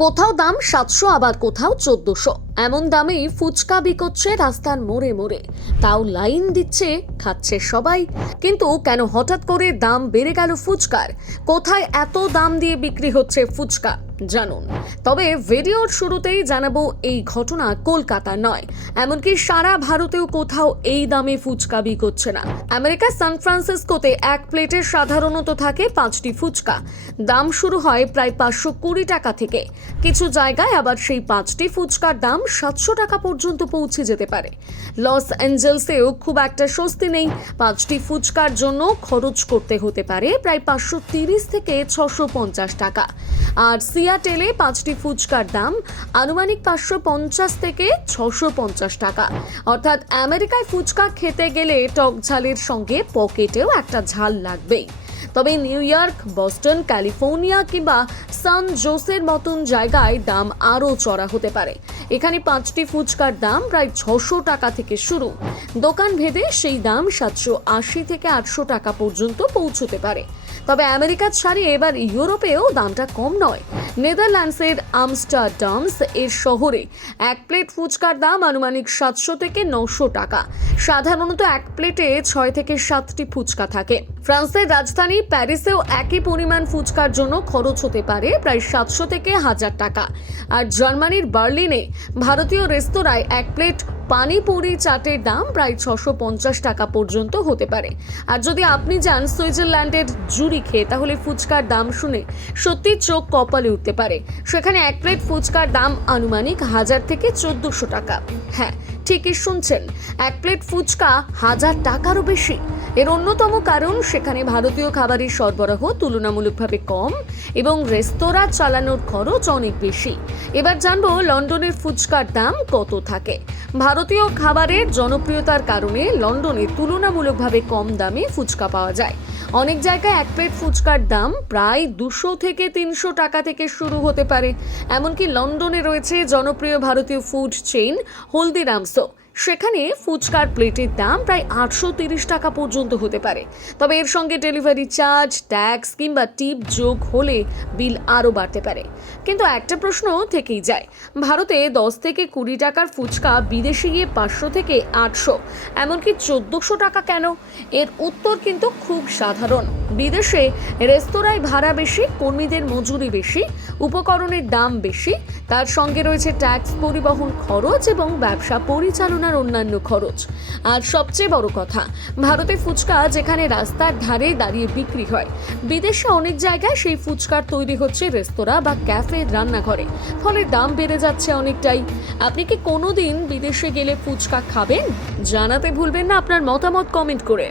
কোথাও দাম 700 আবার কোথাও 1400 এমন দামেই ফুচকা বিকোচ্ছে রাস্তার মোড়ে মোড়ে। তাও লাইন দিচ্ছে, খাচ্ছে সবাই। কিন্তু কেন হঠাৎ করে দাম বেড়ে গেল ফুচকার? কোথায় এত দাম দিয়ে বিক্রি হচ্ছে ফুচকা জানুন। তবে ভিডিওর শুরুতেই জানাবো, এই ঘটনা কলকাতা নয়, এমনকি সারা ভারতেও কোথাও এই দামে ফুচকা বিকোচ্ছে না। আমেরিকার সান ফ্রান্সিসকোতে এক প্লেটে সাধারণত থাকে 5টি ফুচকা। দাম শুরু হয় প্রায় 520 টাকা থেকে। কিছু জায়গায় আবার সেই 5টি ফুচকার দাম 700 টাকা পর্যন্ত পৌঁছে যেতে পারে। লস অ্যাঞ্জেলসেও খুব একটা স্বস্তি নেই। 5টি ফুচকার জন্য খরচ করতে হতে পারে প্রায় 530 থেকে 650 টাকা। আর সিয়াটেলে 5টি ফুচকার দাম আনুমানিক 550 থেকে 650 টাকা। অর্থাৎ আমেরিকায় ফুচকা খেতে গেলে টক ঝালের সঙ্গে পকেটেও একটা ঝাল লাগবেই। তবে নিউ ইয়র্ক, বস্টন, ক্যালিফোর্নিয়া কিংবা সান জোসের মতন জায়গায় দাম আরও চড়া হতে পারে। এখানে 5টি ফুচকার দাম প্রায় 600 টাকা থেকে শুরু। দোকান ভেদে সেই দাম 780 থেকে 800 টাকা পর্যন্ত পৌঁছতে পারে। তবে আমেরিকা ছাড়িয়ে এবার ইউরোপেও দামটা কম নয়। নেদারল্যান্ডসের আমস্টারডামস এর শহরে এক প্লেট ফুচকার দাম আনুমানিক 700 থেকে 900 টাকা। সাধারণত এক প্লেটে 6 থেকে 7টি ফুচকা থাকে। ফ্রান্সের রাজধানী প্যারিসেও একই পরিমাণ ফুচকার জন্য খরচ হতে পারে প্রায় 700 থেকে 1000 টাকা। আর জার্মানির বার্লিনে ভারতীয় রেস্তোরাঁয় এক প্লেট পানিপুরি চাটের দাম প্রায় 650 টাকা পর্যন্ত হতে পারে। আর যদি আপনি যান সুইজারল্যান্ডের জুরিখে, তাহলে ফুচকার দাম শুনে সত্যি চোখ কপালে উঠতে পারে। সেখানে এক প্লেট ফুচকার দাম আনুমানিক 1000 থেকে 1400 টাকা। হ্যাঁ, ঠিকই শুনছেন, এক প্লেট ফুচকা 1000 টাকারও বেশি। এর অন্যতম কারণ সেখানে ভারতীয় খাবারের সরবরাহ তুলনামূলকভাবে কম এবং রেস্তোরাঁ চালানোর খরচ অনেক বেশি। এবার জানবো লন্ডনের ফুচকার দাম কত থাকে। ভারতীয় খাবারের জনপ্রিয়তার কারণে লন্ডনে তুলনামূলকভাবে কম দামে ফুচকা পাওয়া যায়। অনেক জায়গায় এক প্লেট ফুচকার দাম প্রায় 200 থেকে 300 টাকা থেকে শুরু হতে পারে। এমনকি লন্ডনে রয়েছে জনপ্রিয় ভারতীয় ফুড চেইন হলদিরামসও। সেখানে ফুচকার প্লেটের দাম প্রায় 830 টাকা পর্যন্ত হতে পারে। তবে এর সঙ্গে ডেলিভারি চার্জ, ট্যাক্স কিংবা টিপ যোগ হলে বিল আরও বাড়তে পারে। কিন্তু একটা প্রশ্ন থেকেই যায়, ভারতে 10 থেকে 20 টাকার ফুচকা বিদেশে গিয়ে 500 থেকে 800 এমনকি 1400 টাকা কেন? এর উত্তর কিন্তু খুব সাধারণ। বিদেশে রেস্তোরাঁয় ভাড়া বেশি, কর্মীদের মজুরি বেশি, উপকরণের দাম বেশি, তার সঙ্গে রয়েছে ট্যাক্স, পরিবহন খরচ এবং ব্যবসা পরিচালনার অন্যান্য খরচ। আর সবচেয়ে বড় কথা, ভারতে ফুচকা যেখানে রাস্তার ধারে দাঁড়িয়ে বিক্রি হয়, বিদেশে অনেক জায়গায় সেই ফুচকার তৈরি হচ্ছে রেস্তোরাঁ বা ক্যাফের রান্নাঘরে। ফলে দাম বেড়ে যাচ্ছে অনেকটাই। আপনি কি কোনোদিন বিদেশে গেলে ফুচকা খাবেন? জানাতে ভুলবেন না আপনার মতামত কমেন্ট করে।